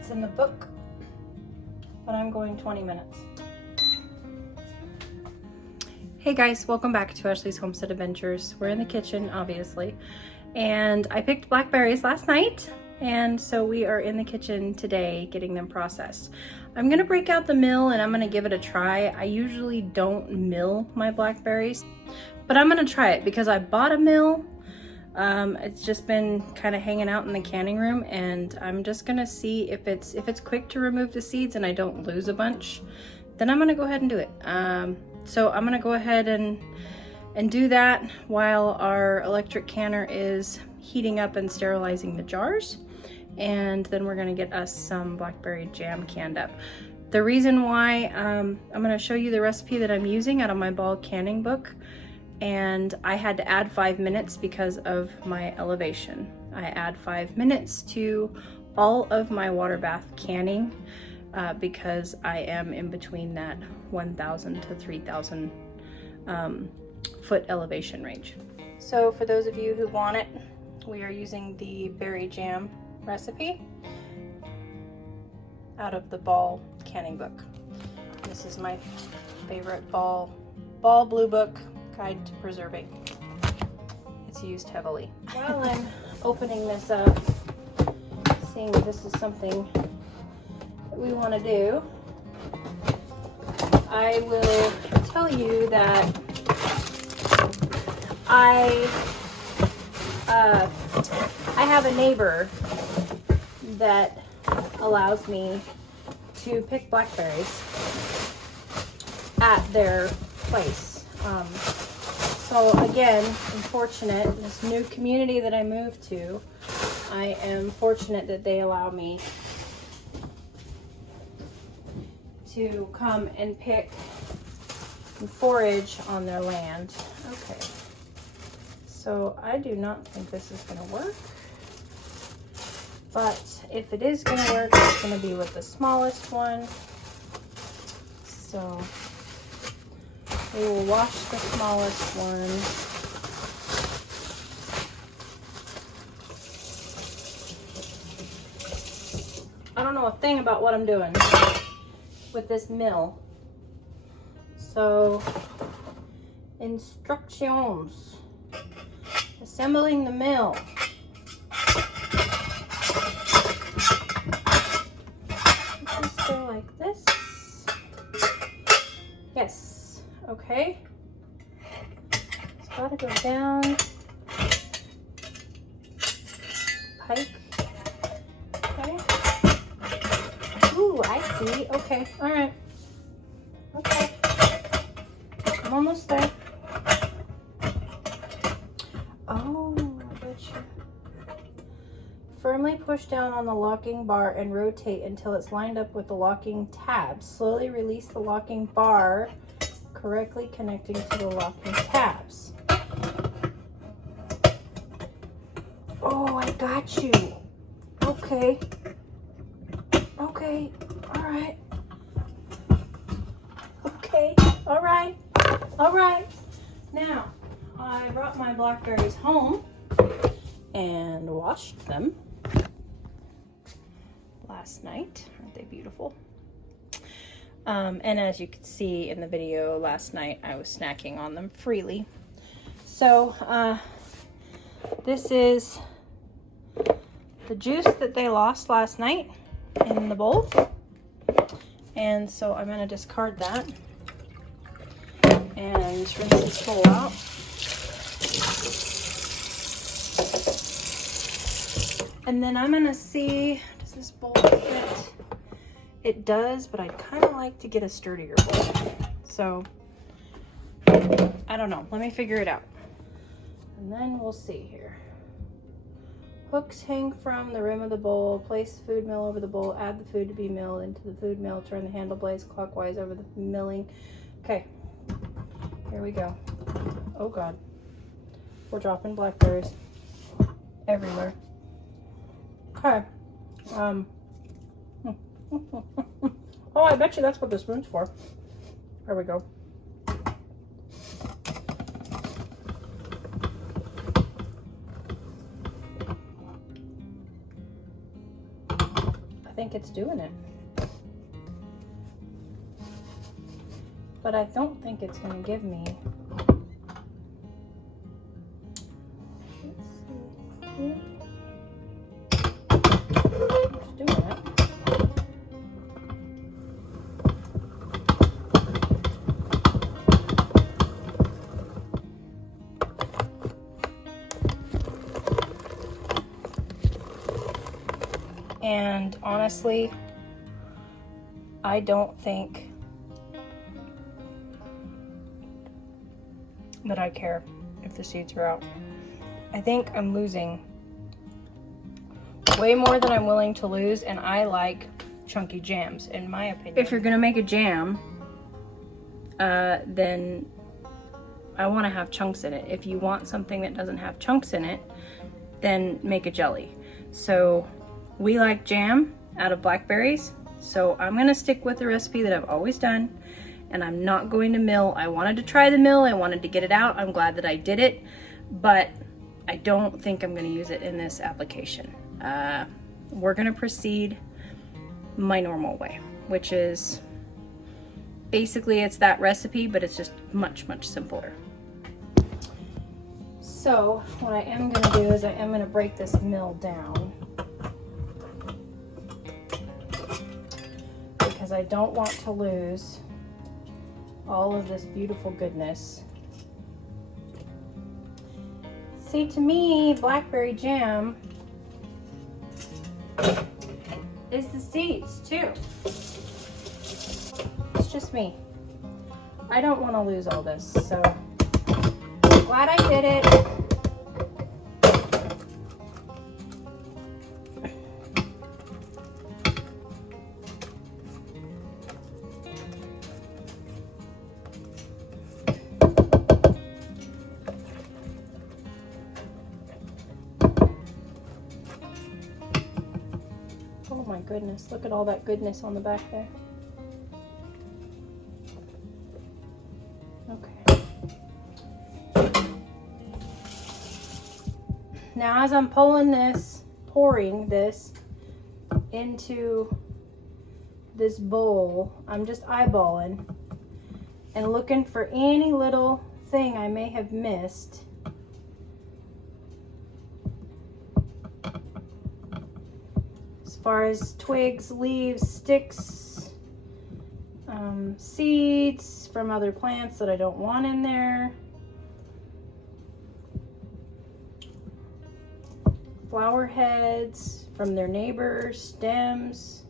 minutes in the book, but I'm going 20 minutes. Hey guys, welcome back to Ashley's Homestead Adventures. We're in the kitchen, obviously, and I picked blackberries last night, and so we are in the kitchen today getting them processed. I'm gonna break out the mill and I'm gonna give it a try. I usually don't mill my blackberries, but I'm gonna try it because I bought a mill. It's just been kind of hanging out in the canning room, and I'm just gonna see if it's quick to remove the seeds and I don't lose a bunch, then I'm gonna go ahead and do it. So I'm gonna go ahead and do that while our electric canner is heating up and sterilizing the jars, and then we're gonna get us some blackberry jam canned up. The reason why I'm gonna show you the recipe that I'm using out of my ball canning book, and I had to add 5 minutes because of my elevation. I add 5 minutes to all of my water bath canning because I am in between that 1,000 to 3,000 foot elevation range. So for those of you who want it, we are using the berry jam recipe out of the ball canning book. This is my favorite ball blue book, Guide to Preserving. It's used heavily. While I'm opening this up, seeing if this is something that we want to do, I will tell you that I have a neighbor that allows me to pick blackberries at their place. So again, I'm fortunate, this new community that I moved to, I am fortunate that they allow me to come and pick and forage on their land. Okay, so I do not think this is gonna work, but if it is gonna work, it's gonna be with the smallest one. So we will wash the smallest one. I don't know a thing about what I'm doing with this mill. So, instructions. Assembling the mill. Just go like this. Yes. Okay, it's got to go down, pike, okay, ooh, I see, okay, all right, okay, I'm almost there. Oh, I bet you. Firmly push down on the locking bar and rotate until it's lined up with the locking tabs. Slowly release the locking bar, correctly connecting to the locking tabs. Oh, I got you. Okay. Okay. All right. Okay. All right. All right. Now, I brought my blackberries home and washed them last night. Aren't they beautiful? And as you could see in the video last night, I was snacking on them freely. So this is the juice that they lost last night in the bowl. And so I'm going to discard that and rinse this bowl out. And then I'm going to see, does this bowl fit? It does, but I'd kind of like to get a sturdier bowl. So, I don't know. Let me figure it out. And then we'll see here. Hooks hang from the rim of the bowl. Place the food mill over the bowl. Add the food to be milled into the food mill. Turn the handle blades clockwise over the milling. Okay, here we go. Oh God. We're dropping blackberries everywhere. Okay. Oh, I bet you that's what the spoon's for. There we go. think it's doing it. But I don't think it's going to give me. Let's see. It's doing it. And honestly, I don't think that I care if the seeds are out. I think I'm losing way more than I'm willing to lose, and I like chunky jams, in my opinion. If you're gonna make a jam, then I want to have chunks in it. If you want something that doesn't have chunks in it, then make a jelly. So we like jam out of blackberries, so I'm gonna stick with the recipe that I've always done, and I'm not going to mill. I wanted to try the mill, I wanted to get it out. I'm glad that I did it, but I don't think I'm gonna use it in this application. We're gonna proceed my normal way, which is basically it's that recipe, but it's just much, much simpler. So what I am gonna do is I am gonna break this mill down, because I don't want to lose all of this beautiful goodness. See, to me, blackberry jam is the seeds too. It's just me. I don't want to lose all this, so glad I did it. Oh my goodness, look at all that goodness on the back there. Okay. Now as I'm pouring this into this bowl, I'm just eyeballing and looking for any little thing I may have missed. As far as twigs, leaves, sticks, seeds from other plants that I don't want in there, flower heads from their neighbors, stems.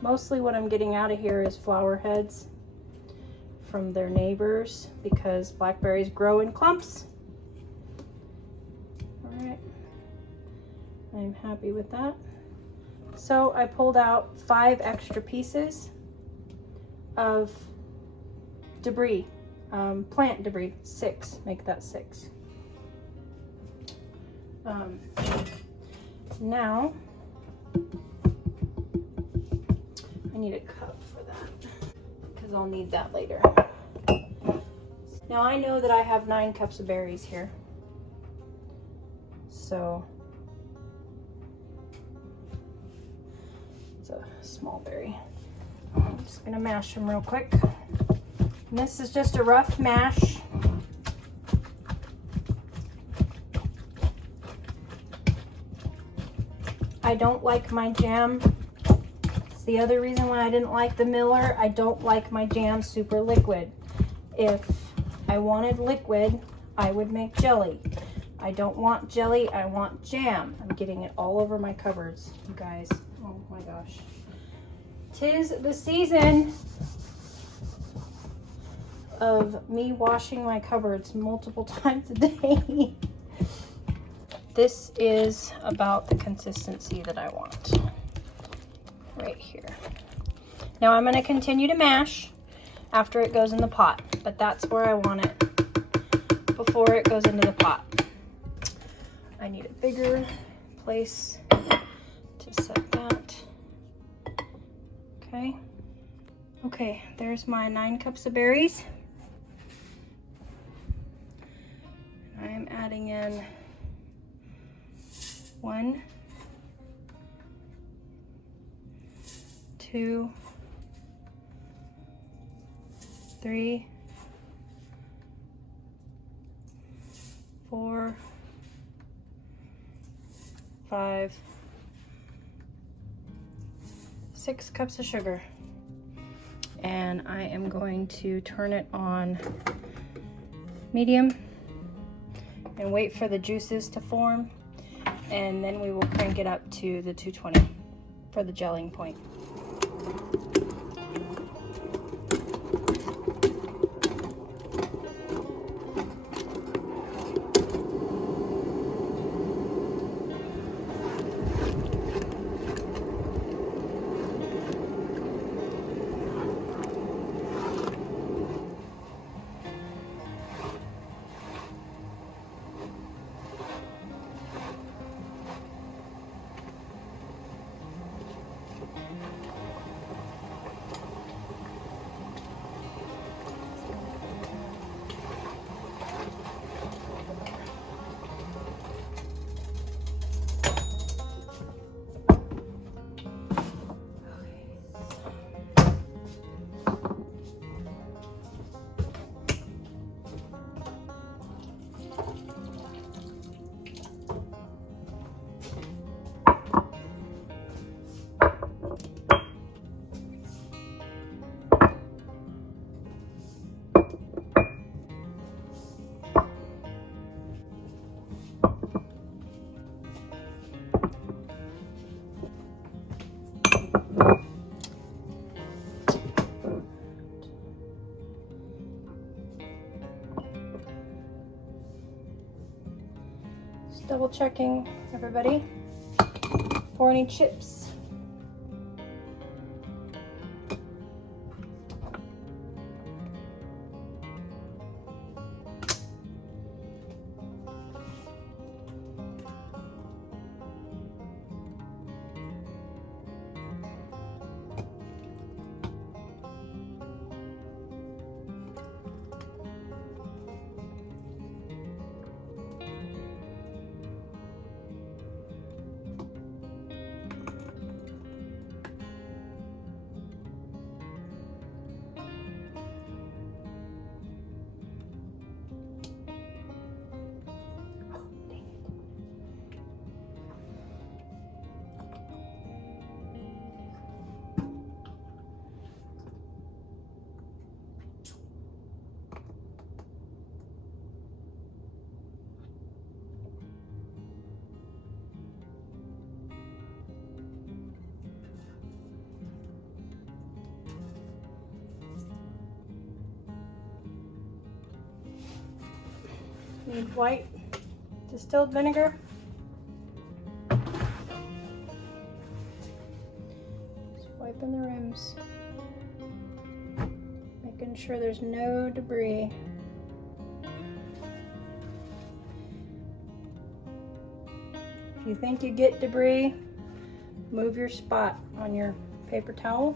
Mostly what I'm getting out of here is flower heads from their neighbors, because blackberries grow in clumps. All right, I'm happy with that. So I pulled out 5 extra pieces of debris, plant debris, 6, make that 6. Now, I need a cup for that, because I'll need that later. Now I know that I have 9 cups of berries here, so it's a small berry. I'm just gonna mash them real quick. And this is just a rough mash. I don't like my jam. It's the other reason why I didn't like the miller. I don't like my jam super liquid. If I wanted liquid, I would make jelly. I don't want jelly, I want jam. I'm getting it all over my cupboards, you guys. Oh my gosh. 'Tis the season of me washing my cupboards multiple times a day. This is about the consistency that I want right here. Now I'm going to continue to mash after it goes in the pot, but that's where I want it before it goes into the pot. I need a bigger place to set that. Okay. Okay, there's my 9 cups of berries. I am adding in 1, 2, 3, 4, 5, 6 cups of sugar. And I am going to turn it on medium and wait for the juices to form, and then we will crank it up to the 220 for the gelling point. Double checking, everybody, for any chips. Need white distilled vinegar. Just wiping the rims, making sure there's no debris. If you think you get debris, move your spot on your paper towel.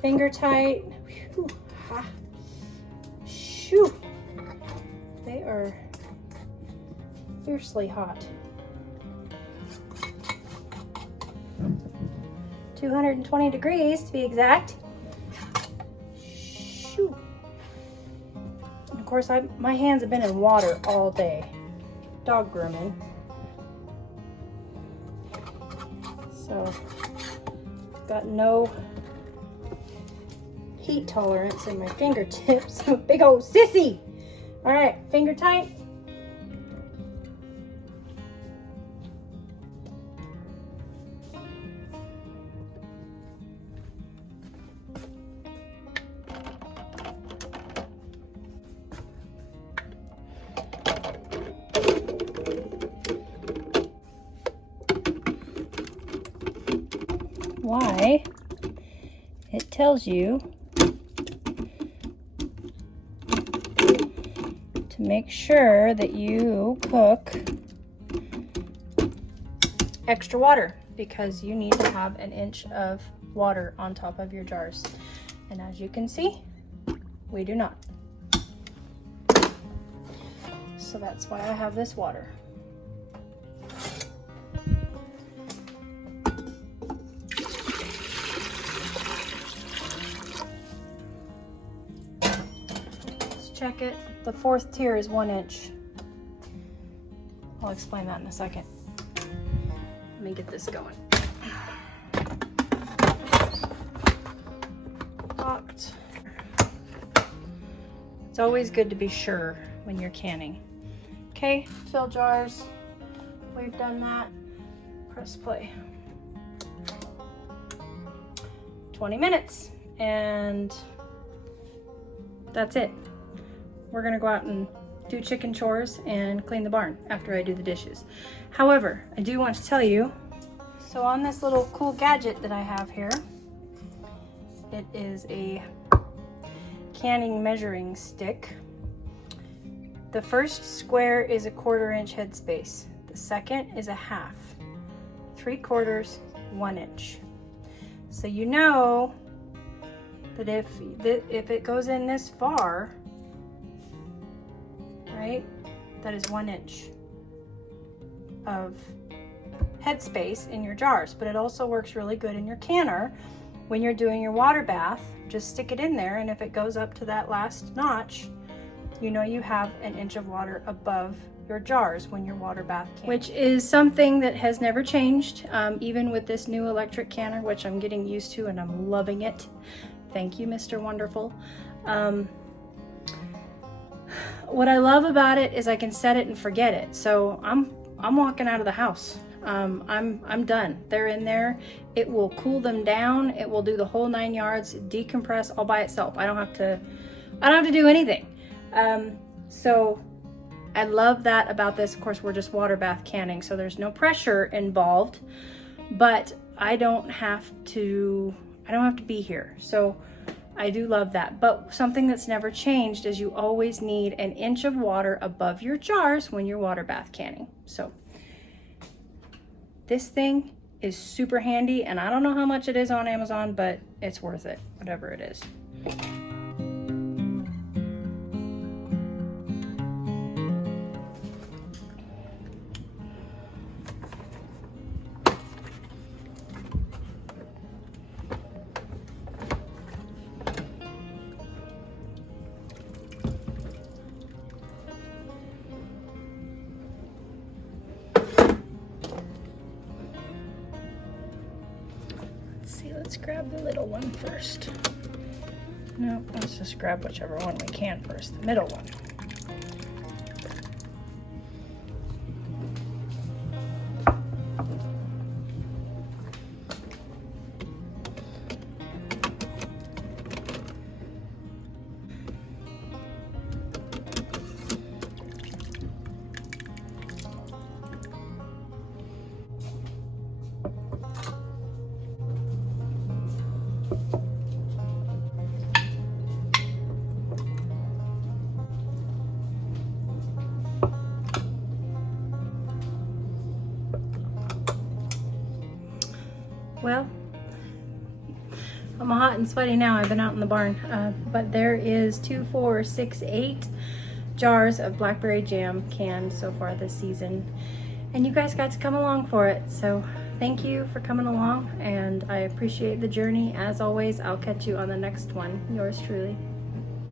Finger tight. Whew. Ha. Shoo. They are fiercely hot. 220 degrees to be exact. Shoo. And of course, my hands have been in water all day. Dog grooming. So got no heat tolerance in my fingertips. I'm a big old sissy. All right, finger tight. Why it tells you to make sure that you cook extra water, because you need to have an inch of water on top of your jars, and as you can see, we do not. So that's why I have this water. Check it. The fourth tier is 1 inch. I'll explain that in a second. Let me get this going. Locked. It's always good to be sure when you're canning. Okay, fill jars. We've done that. Press play. 20 minutes, and that's it. We're gonna go out and do chicken chores and clean the barn after I do the dishes. However, I do want to tell you, so on this little cool gadget that I have here, it is a canning measuring stick. The first square is a 1/4 inch headspace. The second is a 1/2, 3/4, 1 inch. So you know that if it goes in this far, right, that is 1 inch of headspace in your jars. But it also works really good in your canner when you're doing your water bath. Just stick it in there, and if it goes up to that last notch, you know you have an inch of water above your jars when your water bath can. Which is something that has never changed, even with this new electric canner, which I'm getting used to and I'm loving it. Thank you, Mr. Wonderful. What I love about it is I can set it and forget it. So I'm walking out of the house. I'm done. They're in there. It will cool them down. It will do the whole 9 yards, decompress all by itself. I don't have to do anything. So I love that about this. Of course, we're just water bath canning, so there's no pressure involved, but I don't have to be here. So I do love that. But something that's never changed is you always need an inch of water above your jars when you're water bath canning. So this thing is super handy, and I don't know how much it is on Amazon, but it's worth it, whatever it is. Let's grab the little one first. No, let's just grab whichever one we can first, the middle one. Well, I'm hot and sweaty now. I've been out in the barn, but there is 2, 4, 6, 8 jars of blackberry jam canned so far this season, and you guys got to come along for it. So thank you for coming along, and I appreciate the journey. As always, I'll catch you on the next one. Yours truly.